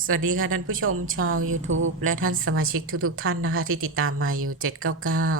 สวัสดีค่ะท่านผู้ชมชาว YouTube และท่านสมาชิกทุกๆท่านนะคะ ที่ติดตามมาอยู่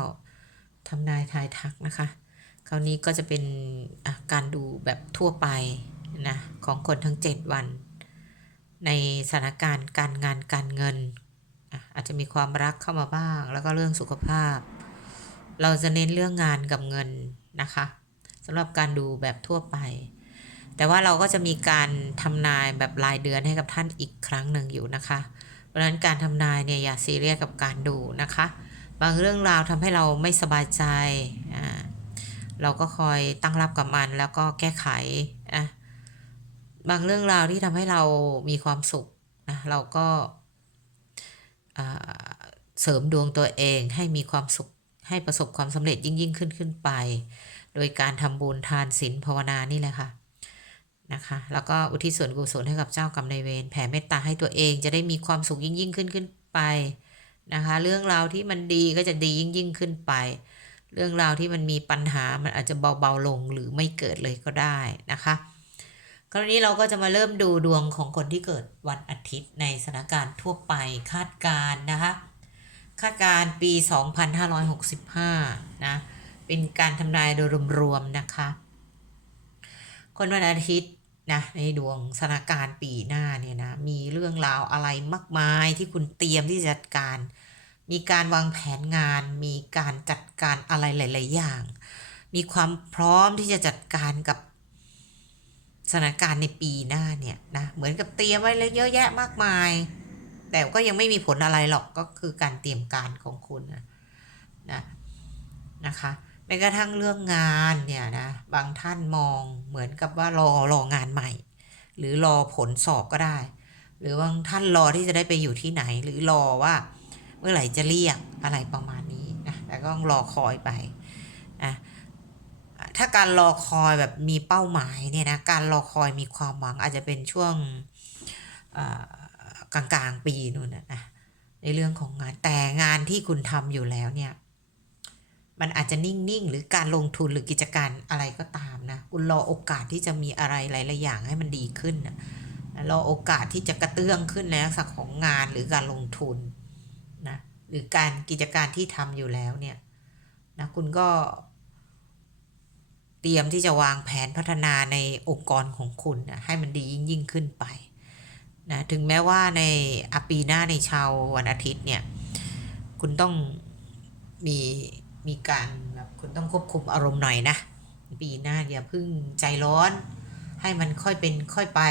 799 ทำนายทายทักนะคะ คราวนี้ก็จะเป็นการดูแบบทั่วไปนะของคนทั้ง 7 วัน ในสถานการณ์การงานการเงิน อาจจะมีความรักเข้ามาบ้าง แล้วก็เรื่องสุขภาพ เราจะเน้นเรื่องงานกับเงินนะคะสำหรับการดูแบบทั่วไป แต่ว่าเราก็จะมีการทำนายแบบรายเดือนให้กับท่านอีกครั้งหนึ่งอยู่นะคะ เพราะฉะนั้นการทำนายเนี่ยอย่าซีเรียสกับการดูนะคะ บางเรื่องราวทำให้เราไม่สบายใจอ่าเราก็คอยตั้งรับกับมันแล้วก็แก้ไขอะบางเรื่องราวที่ทำให้เรามีความสุขนะเราก็เสริมดวงตัวเองให้มีความสุขให้ประสบความสำเร็จยิ่งยิ่งขึ้นขึ้นไป โดยการทำบุญทานศีลภาวนานี่แหละค่ะ นะคะ แล้วก็อุทิศส่วนกุศลให้กับเจ้ากรรมนายเวรแผ่เมตตาให้ตัวเองจะได้มีความสุขยิ่งยิ่งขึ้นขึ้นไปนะคะ เรื่องราวที่มันดีก็จะดียิ่งยิ่งขึ้นไป เรื่องราวที่มันมีปัญหามันอาจจะเบาๆลงหรือไม่เกิดเลยก็ได้นะคะคราวนี้เราก็จะมาเริ่มดูดวงของคนที่เกิดวันอาทิตย์ในสถานการณ์ทั่วไปคาดการณ์นะคะคาดการณ์ปี 2565 นะ เป็นการทำนายโดยรวมๆนะคะ คนวันอาทิตย์ นะในดวงสถานการณ์ปีหน้าเนี่ยนะมีเรื่องราวอะไรมากมายที่คุณเตรียมที่จะจัดการ มีการวางแผนงาน มีการจัดการอะไรหลาย ๆ อย่าง มีความพร้อมที่จะจัดการกับสถานการณ์ในปีหน้าเนี่ยนะเหมือนกับเตรียมไว้เลยเยอะแยะมากมาย แต่ก็ยังไม่มีผลอะไรหรอกก็คือการเตรียมการของคุณนะนะนะคะ ม้กระทั่งเรื่องงานเนี่ยนะบางท่านมองเหมือนกับว่ารอรองานใหม่ หรือรอผลสอบก็ได้ หรือบางท่านรอที่จะได้ไปอยู่ที่ไหน หรือรอว่าเมื่อไหร่จะเรียกอะไรประมาณนี้นะแต่ก็ต้องรอคอยไปนะถ้าการรอคอยแบบมีเป้าหมายเนี่ยนะการรอคอยมีความหวังอาจจะเป็นช่วงกลางกลางๆปีนู่นนะในเรื่องของงานแต่งานที่คุณทำอยู่แล้วเนี่ย มันอาจจะนิ่ง ๆ หรือการลงทุนหรือกิจการอะไรก็ตามนะคุณรอโอกาสที่จะมีอะไรหลายๆอย่างให้มันดีขึ้นนะรอโอกาสที่จะกระเตื้องขึ้นในลักษณะของงานหรือการลงทุนนะหรือการกิจการที่ทำอยู่แล้วเนี่ยนะคุณก็ เตรียมที่จะวางแผนพัฒนาในองค์กรของคุณนะให้มันดียิ่งยิ่งขึ้นไปนะถึงแม้ว่าในอปีหน้าในชาววันอาทิตย์เนี่ย คุณต้องมี มีการแบบคุณต้องควบคุมอารมณ์หน่อยนะ ปีหน้าอย่าพิ่งใจร้อน ให้มันค่อยเป็นค่อยไป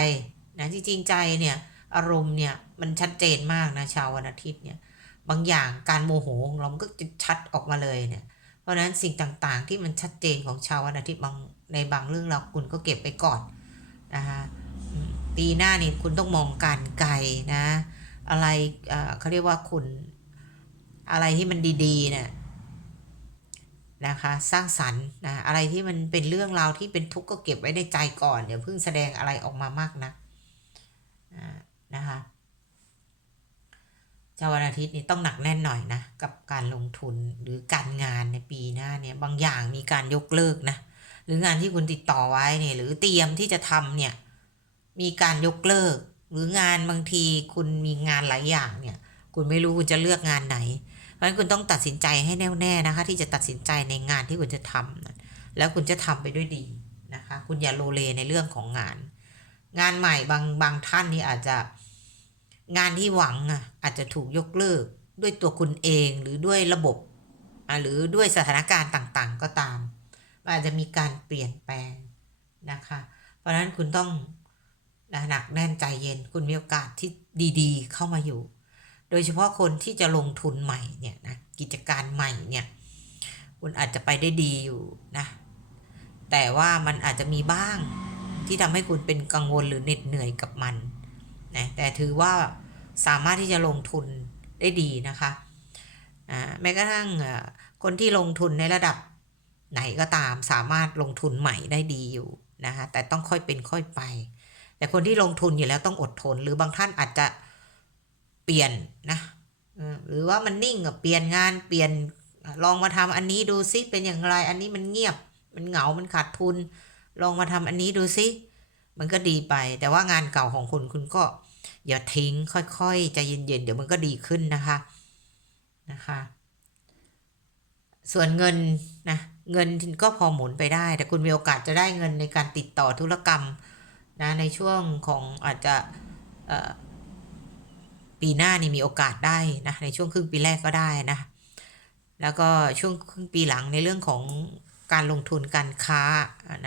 นะจริงๆใจเนี่ยอารมณ์เนี่ยมันชัดเจนมากนะชาววันอาทิตย์เนี่ยบางอย่างการโมโหของเราก็จะชัดออกมาเลยเนี่ยเพราะฉะนั้นสิ่งต่างๆที่มันชัดเจนของชาววันอาทิตย์บางในบางเรื่องเราคุณก็เก็บไปก่อนนะคะปีหน้านี่คุณต้องมองการไกลนะ อะไรเขาเรียกว่าคุณอะไรที่มันดีๆเนี่ย นะคะ สร้างสรรค์นะอะไรที่มันเป็นเรื่องราวที่เป็นทุกข์ก็เก็บไว้ในใจก่อนอย่าเพิ่งแสดงอะไรออกมามากนะนะคะชาววันอาทิตย์นี่ต้องหนักแน่นหน่อยนะกับการลงทุนหรือการงานในปีหน้าเนี่ยบางอย่างมีการยกเลิกนะหรืองานที่คุณติดต่อไว้เนี่ยหรือเตรียมที่จะทำเนี่ยมีการยกเลิก หรืองานบางทีคุณมีงานหลายอย่างเนี่ยคุณไม่รู้คุณจะเลือกงานไหน เพราะฉะนั้นคุณต้องตัดสินใจให้แน่วแน่นะคะ ที่จะตัดสินใจในงานที่คุณจะทำแล้วคุณจะทำไปด้วยดีนะคะ คุณอย่าโลเลในเรื่องของงาน งานใหม่บางบางท่านนี่อาจจะงานที่หวังอะอาจจะถูกยกเลิกด้วยตัวคุณเองหรือด้วยระบบหรือด้วยสถานการณ์ต่างๆ ก็ตาม อาจจะมีการเปลี่ยนแปลงนะคะ เพราะฉะนั้นคุณต้องหนักแน่นใจเย็นคุณมีโอกาสที่ดีๆ เข้ามาอยู่ โดยเฉพาะคนที่จะลงทุนใหม่เนี่ยนะกิจการใหม่เนี่ยคุณอาจจะไปได้ดีอยู่นะแต่ว่ามันอาจจะมีบ้างที่ทำให้คุณเป็นกังวลหรือเหน็ดเหนื่อยกับมันนะแต่ถือว่าสามารถที่จะลงทุนได้ดีนะคะแม้กระทั่งคนที่ลงทุนในระดับไหนก็ตามสามารถลงทุนใหม่ได้ดีอยู่นะคะแต่ต้องค่อยเป็นค่อยไป แต่คนที่ลงทุนอยู่แล้วต้องอดทน หรือบางท่านอาจจะ เปลี่ยนนะหรือว่ามันนิ่งกับเปลี่ยนงานเปลี่ยนลองมาทำอันนี้ดูซิเป็นอย่างไร อันนี้มันเงียบ มันเหงา มันขาดทุน ลองมาทำอันนี้ดูซิมันก็ดีไป แต่ว่างานเก่าของคุณคุณก็อย่าทิ้งค่อยๆใจเย็นๆเดี๋ยวมันก็ดีขึ้นนะคะนะคะ ส่วนเงินนะเงินก็พอหมุนไปได้ แต่คุณมีโอกาสจะได้เงินในการติดต่อธุรกรรมนะในช่วงของอาจจะ ปีหน้านี่มีโอกาสได้นะในช่วงครึ่งปีแรกก็ได้นะ แล้วก็ช่วงครึ่งปีหลังในเรื่องของการลงทุนการค้า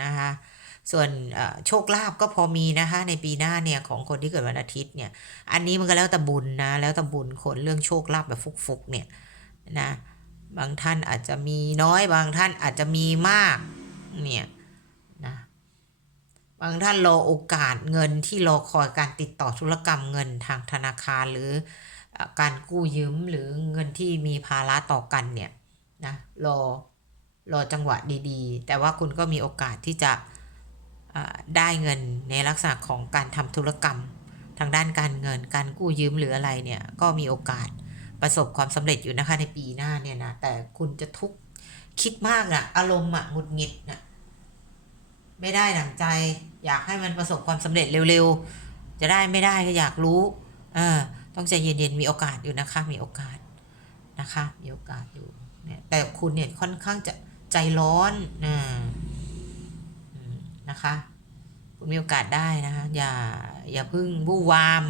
นะคะส่วนโชคลาภก็พอมีนะคะในปีหน้าเนี่ยของคนที่เกิดวันอาทิตย์เนี่ย อันนี้มันก็แล้วแต่บุญนะแล้วแต่บุญคนเรื่องโชคลาภแบบฟุกๆเนี่ยนะบางท่านอาจจะมีน้อยบางท่านอาจจะมีมากเนี่ยางท่านรอโอกาสเงินที่รอคอยการติดต่อธุรกรรมเงินทางธนาคารหรือการกู้ยืมหรือเงินที่มีภาระต่อกันเนี่ยนะรอรอจังหวะดีๆ แต่ว่าคุณก็มีโอกาสที่จะได้เงินในลักษณะของการทำธุรกรรม ทางด้านการเงินการกู้ยืมหรืออะไรเนี่ยก็มีโอกาสประสบความสำเร็จอยู่นะคะในปีหน้าเนี่ยนะแต่คุณจะทุกข์คิดมากอะอารมณ์อะหงุดหงิดนะ ไม่ได้ดั่งใจ อยากให้มันประสบความสำเร็จเร็วๆ จะได้ไม่ได้ก็อยากรู้เออต้องใจเย็นๆมีโอกาสอยู่นะคะมีโอกาสนะคะมีโอกาสอยู่เนี่ยแต่คุณเนี่ยค่อนข้างจะใจร้อนนะอืมนะคะ คุณมีโอกาสได้นะคะอย่าอย่าพึ่งบู้วาม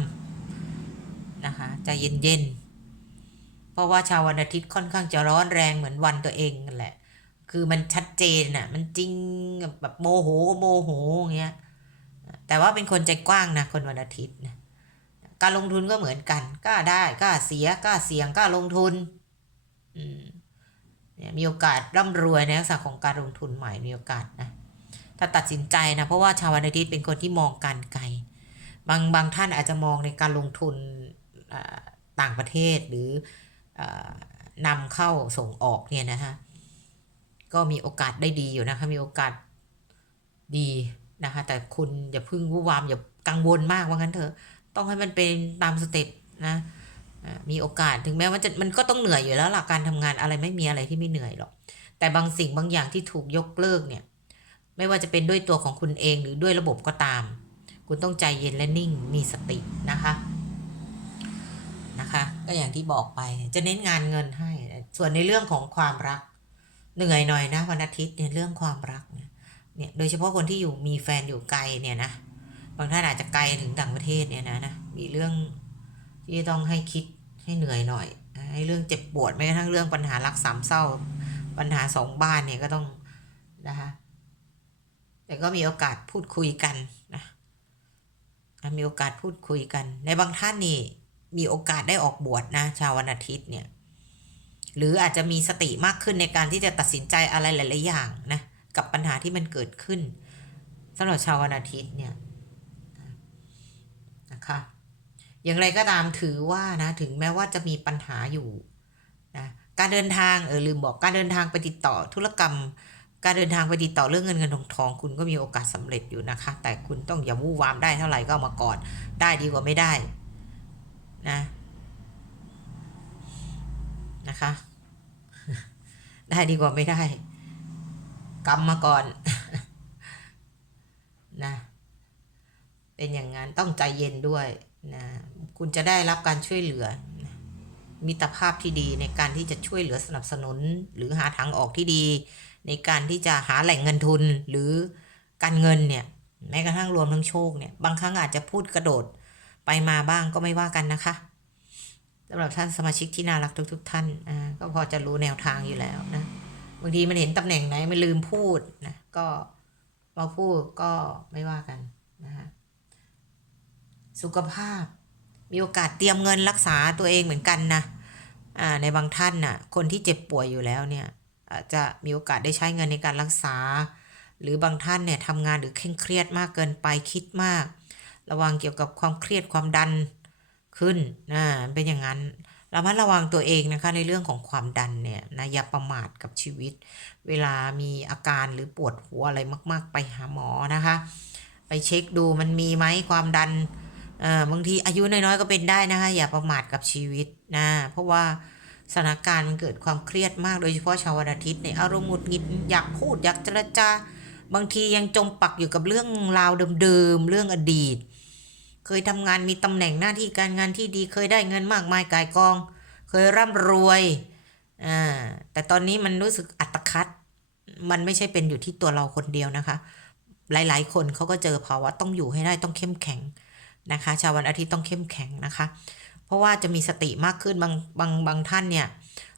นะคะใจเย็นๆเพราะว่าชาววันอาทิตย์ค่อนข้างจะร้อนแรงเหมือนวันตัวเองนั่นแหละ คือมันชัดเจนอะมันจริงแบบโมโหโมโหอย่างเงี้ยแต่ว่าเป็นคนใจกว้างนะคนวันอาทิตย์นะการลงทุนก็เหมือนกันกล้าได้กล้าเสียกล้าเสี่ยงกล้าลงทุนอืมเนี่ยมีโอกาสร่ำรวยในลักษณะของการลงทุนใหม่มีโอกาสนะถ้าตัดสินใจนะเพราะว่าชาววันอาทิตย์เป็นคนที่มองการไกลบางบางท่านอาจจะมองในการลงทุนอ่าต่างประเทศหรืออานำเข้าส่งออกเนี่ยนะคะ ก็มีโอกาสได้ดีอยู่นะคะ มีโอกาสดีนะคะ แต่คุณอย่าพึ่งวุ่นวามอย่ากังวลมากว่างั้นเถอะ ต้องให้มันเป็นตามสเต็ปนะ มีโอกาสถึงแม้ว่าจะมันก็ต้องเหนื่อยอยู่แล้วล่ะการทำงานอะไรไม่มีอะไรที่ไม่เหนื่อยหรอก แต่บางสิ่งบางอย่างที่ถูกยกเลิกเนี่ย ไม่ว่าจะเป็นด้วยตัวของคุณเองหรือด้วยระบบก็ตาม คุณต้องใจเย็นและนิ่ง มีสตินะคะนะคะ ก็อย่างที่บอกไป จะเน้นงานเงินให้ ส่วนในเรื่องของความรัก เหนื่อยหน่อยนะวันอาทิตย์เนี่ยเรื่องความรักเนี่ยโดยเฉพาะคนที่อยู่มีแฟนอยู่ไกลเนี่ยนะบางท่านอาจจะไกลถึงต่างประเทศเนี่ยนะนะมีเรื่องที่ต้องให้คิดให้เหนื่อยหน่อยให้เรื่องเจ็บปวดแม้กระทั่งเรื่องปัญหารักสามเศร้า ปัญหาสองบ้านเนี่ยก็ต้องนะคะแต่ก็มีโอกาสพูดคุยกันนะนะมีโอกาสพูดคุยกันในบางท่านนี่มีโอกาสได้ออกบวชนะชาววันอาทิตย์เนี่ย หรืออาจจะมีสติมากขึ้นในการที่จะตัดสินใจอะไรหลาย ๆ อย่างนะกับปัญหาที่มันเกิดขึ้นสำหรับชาววันอาทิตย์เนี่ยนะคะอย่างไรก็ตามถือว่านะถึงแม้ว่าจะมีปัญหาอยู่นะการเดินทางเออลืมบอกการเดินทางไปติดต่อธุรกรรม การเดินทางไปติดต่อเรื่องเงินเงินทองทองคุณก็มีโอกาสสำเร็จอยู่นะคะ แต่คุณต้องอย่าวู่วามได้เท่าไหร่ก็เอามาก่อนได้ดีกว่าไม่ได้นะนะคะ ได้ดีกว่าไม่ได้กำมมาก่อนนะเป็นอย่างนั้นต้องใจเย็นด้วยนะคุณจะได้รับการช่วยเหลือ มิตรภาพที่ดีในการที่จะช่วยเหลือสนับสนุน หรือหาทางออกที่ดี ในการที่จะหาแหล่งเงินทุนหรือการเงินเนี่ยแม้กระทั่งรวมทั้งโชคเนี่ยบางครั้งอาจจะพูดกระโดดไปมาบ้างก็ไม่ว่ากันนะคะ สำหรับท่านสมาชิกที่น่ารักทุก ๆ ท่านก็พอจะรู้แนวทางอยู่แล้วนะบางทีมันเห็นตำแหน่งไหนไม่ลืมพูดนะก็มาพูดก็ไม่ว่ากันนะคะสุขภาพมีโอกาสเตรียมเงินรักษาตัวเองเหมือนกันนะในบางท่านน่ะคนที่เจ็บป่วยอยู่แล้วเนี่ยจจะมีโอกาสได้ใช้เงินในการรักษา หรือบางท่านเนี่ยทำงานหรือเคร่งเครียดมากเกินไปคิดมาก ระวังเกี่ยวกับความเครียดความดัน ขึ้นนะเป็นอย่างนั้นระมัดระวังตัวเองนะคะในเรื่องของความดันเนี่ยนะอย่าประมาทกับชีวิต เวลามีอาการหรือปวดหัวอะไรมาก ๆ ไปหาหมอนะคะ ไปเช็คดูมันมีไหมความดันเอ่อบางทีอายุน้อยๆก็เป็นได้นะคะ อย่าประมาทกับชีวิตนะเพราะว่าสถานการณ์มันเกิดความเครียดมากโดยเฉพาะชาววันอาทิตย์ในอารมณ์หงุดหงิดอยากพูดอยากเจรจาบางทียังจมปักอยู่กับเรื่องราวเดิมๆเรื่องอดีต เคยทำงานมีตำแหน่งหน้าที่การงานที่ดีเคยได้เงินมากมายกายกอง เคยร่ำรวยอ่าแต่ตอนนี้มันรู้สึกอัตคัด มันไม่ใช่เป็นอยู่ที่ตัวเราคนเดียวนะคะ หลายๆ คนเขาก็เจอภาวะต้องอยู่ให้ได้ต้องเข้มแข็งนะคะ ชาววันอาทิตย์ต้องเข้มแข็งนะคะ เพราะว่าจะมีสติมากขึ้นบางบางบางท่านเนี่ย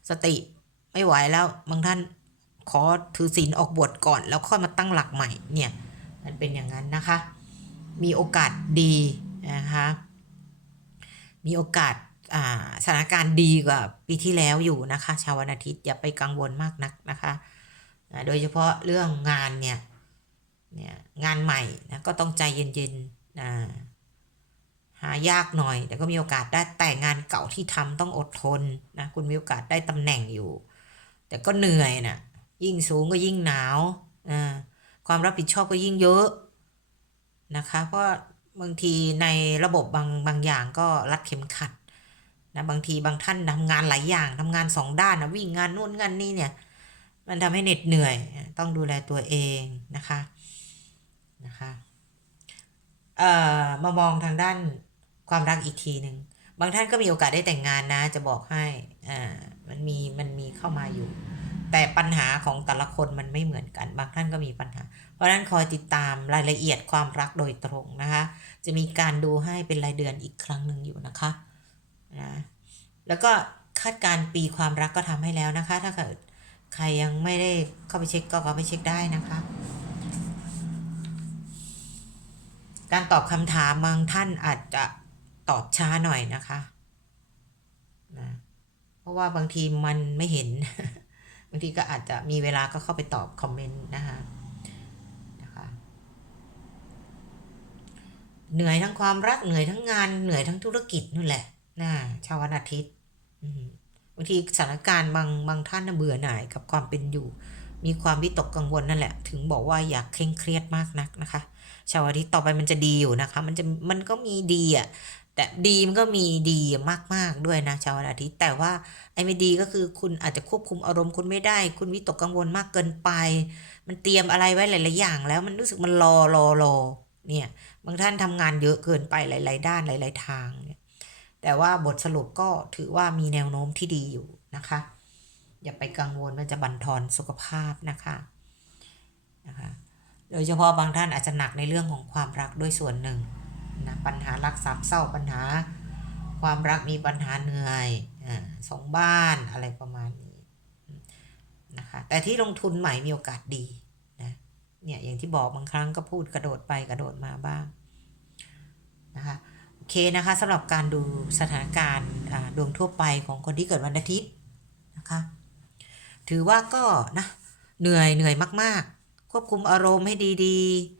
สติไม่ไหวแล้วบางท่านขอถือศีลออกบวชก่อน แล้วค่อยมาตั้งหลักใหม่เนี่ยมันเป็นอย่างนั้นนะคะ มีโอกาสดี นะคะมีโอกาสอ่าสถานการณ์ดีกว่าปีที่แล้วอยู่นะคะ ชาววันอาทิตย์อย่าไปกังวลมากนักนะคะโดยเฉพาะเรื่องงานเนี่ยเนี่ยงานใหม่นะก็ต้องใจเย็นๆอ่าหายากหน่อย แต่ก็มีโอกาสได้แต่งานเก่าที่ทำต้องอดทนนะคุณมีโอกาสได้ตำแหน่งอยู่ แต่ก็เหนื่อยนะยิ่งสูงก็ยิ่งหนาวอ่าความรับผิดชอบก็ยิ่งเยอะนะคะเพราะ บางทีในระบบบางบางอย่างก็รัดเข็มขัดนะบางทีบางท่านทำงานหลายอย่างทำงานสองด้านนะวิ่งงานนู่นงานนี่เนี่ยมันทำให้เหน็ดเหนื่อยต้องดูแลตัวเองนะคะนะคะเอ่อมามองทางด้านความรักอีกทีหนึ่งบางท่านก็มีโอกาสได้แต่งงานนะ จะบอกให้อ่ามันมีมันมีเข้ามาอยู่ แต่ปัญหาของแต่ละคนมันไม่เหมือนกัน บางท่านก็มีปัญหา เพราะฉะนั้นคอยติดตามรายละเอียดความรักโดยตรงนะคะ จะมีการดูให้เป็นรายเดือนอีกครั้งหนึ่งอยู่นะคะนะแล้วก็คาดการปีความรักก็ทำให้แล้วนะคะ ถ้าเกิดใครยังไม่ได้เข้าไปเช็คก็เข้าไปเช็คได้นะคะ การตอบคำถามบางท่านอาจจะตอบช้าหน่อยนะคะนะเพราะว่าบางทีมันไม่เห็น บางทีก็อาจจะมีเวลาก็เข้าไปตอบคอมเมนต์นะคะนะคะเหนื่อยทั้งความรักเหนื่อยทั้งงานเหนื่อยทั้งธุรกิจนู่นแหละนะชาววันอาทิตย์บางทีสถานการณ์บางบางท่านน่ะเบื่อหน่ายกับความเป็นอยู่ มีความวิตกกังวลนั่นแหละ ถึงบอกว่าอยากเคร่งเครียดมากนักนะคะชาวอาทิตย์ต่อไปมันจะดีอยู่นะคะ มันจะมันก็มีดีอะ แต่ดีมันก็มีดีมาก ๆ ด้วยนะชาวอาทิตย์แต่ว่าไอ้ไม่ดีก็คือคุณอาจจะควบคุมอารมณ์คุณไม่ได้ คุณวิตกกังวลมากเกินไป มันเตรียมอะไรไว้หลาย ๆ อย่าง แล้วมันรู้สึกมันรอรอรอเนี่ยบางท่านทำงานเยอะเกินไปหลาย ๆ ด้านหลาย ๆ ทางเนี่ยแต่ว่าบทสรุปก็ถือว่ามีแนวโน้มที่ดีอยู่นะคะ อย่าไปกังวลมันจะบั่นทอนสุขภาพนะคะนะคะโดยเฉพาะบางท่านอาจจะหนักในเรื่องของความรักด้วยส่วนหนึ่ง นะปัญหารักสามเศร้าปัญหา ความรักมีปัญหาเหนื่อยอสองบ้านอะไรประมาณนี้นะคะแต่ที่ลงทุนใหม่มีโอกาสดีนะเนี่ยอย่างที่บอกบางครั้งก็พูดกระโดดไปกระโดดมาบ้างนะคะโอเคนะคะสำหรับการดูสถานการณ์ดวงทั่วไปของคนที่เกิดวันอาทิตย์นะคะถือว่าก็นะเหนื่อยเหนื่อยมาก ๆ ควบคุมอารมณ์ให้ดี ๆ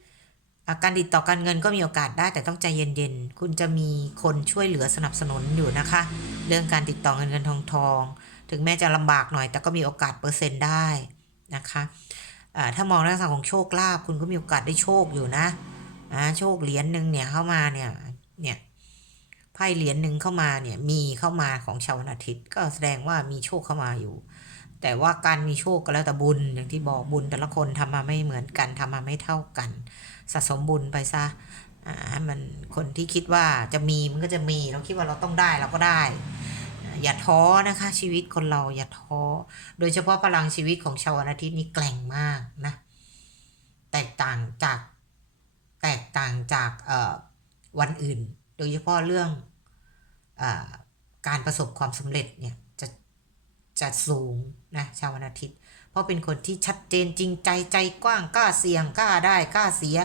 การติดต่อการเงินก็มีโอกาสได้แต่ต้องใจเย็นๆ คุณจะมีคนช่วยเหลือสนับสนุนอยู่นะคะ เรื่องการติดต่อเงินเงินทองทอง ถึงแม้จะลำบากหน่อย แต่ก็มีโอกาสเปอร์เซ็นต์ได้นะคะถ้ามองในลักษณะของโชคลาภคุณก็มีโอกาสได้โชคอยู่นะโชคเหรียญหนึ่งเนี่ยเข้ามาเนี่ยเนี่ยไพ่เหรียญหนึ่งเข้ามาเนี่ยมีเข้ามาของชาวนาทิตย์ ก็แสดงว่ามีโชคเข้ามาอยู่ แต่ว่าการมีโชคก็แล้วแต่บุญอย่างที่บอกบุญแต่ละคนทำมาไม่เหมือนกันทำมาไม่เท่ากัน สะสมบุญไปซะอ่าให้มันคนที่คิดว่าจะมีมันก็จะมี เราคิดว่าเราต้องได้เราก็ได้ อย่าท้อนะคะ ชีวิตคนเราอย่าท้อ โดยเฉพาะพลังชีวิตของชาวนอาทิตย์นี่แกร่งมากนะ แตกต่างจากแตกต่างจากเอ่อวันอื่น โดยเฉพาะเรื่องอาการประสบความสำเร็จเนี่ยจะจะสูงนะชาววันอาทิตย์ เพราะเป็นคนที่ชัดเจนจริงใจใจกว้างกล้าเสี่ยงกล้าได้กล้าเสีย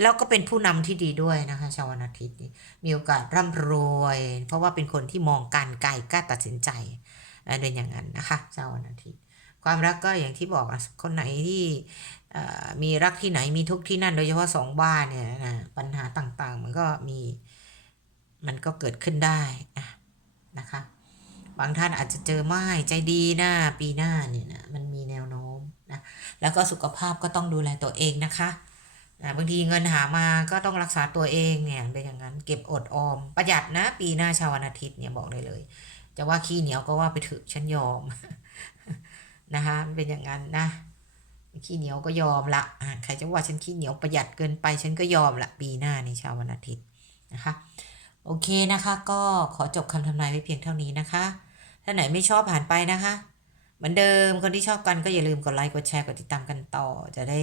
แล้วก็เป็นผู้นำที่ดีด้วยนะคะชาววันอาทิตย์นี่มีโอกาสร่ำรวย เพราะว่าเป็นคนที่มองการไกลกล้าตัดสินใจเอ่อเป็นอย่างนั้นนะคะชาววันอาทิตย์ ความรักก็อย่างที่บอกคนไหนที่มีรักที่ไหนมีทุกที่นั่น โดยเฉพาะสองบ้านเนี่ยนะปัญหาต่างๆ มันก็มีมันก็เกิดขึ้นได้นะนะคะ บางท่านอาจจะเจอไม้ใจดีหน้าปีหน้าเนี่ยนะมันมีแนวโนะแล้วก็สุขภาพก็ต้องดูแลตัวเองนะคะนะบางทีเงินหามาก็ต้องรักษาตัวเองเนี่ยเป็นอย่างนั้นเก็บอดออม ประหยัดนะ ปีหน้าชาววันอาทิตย์เนี่ยบอกเลยเลย จะว่าขี้เหนียวก็ว่าไปเถอะฉันยอมนะคะเป็นอย่างนั้นนะขี้เหนียวก็ยอมละใครจะว่าฉันขี้เหนียวประหยัดเกินไป ฉันก็ยอมละปีหน้าในชาววันอาทิตย์นะคะ โอเคนะคะ ก็ขอจบคำทำนายไว้เพียงเท่านี้นะคะ ถ้าไหนไม่ชอบผ่านไปนะคะ เหมือนเดิมคนที่ชอบกันก็อย่าลืมกดไลค์กดแชร์กดติดตามกันต่อ จะได้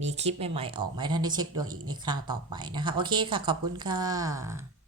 มีคลิปใหม่ๆออกมาให้ท่านได้เช็คดวงอีกในคราวต่อไปนะคะ โอเคค่ะ ขอบคุณค่ะ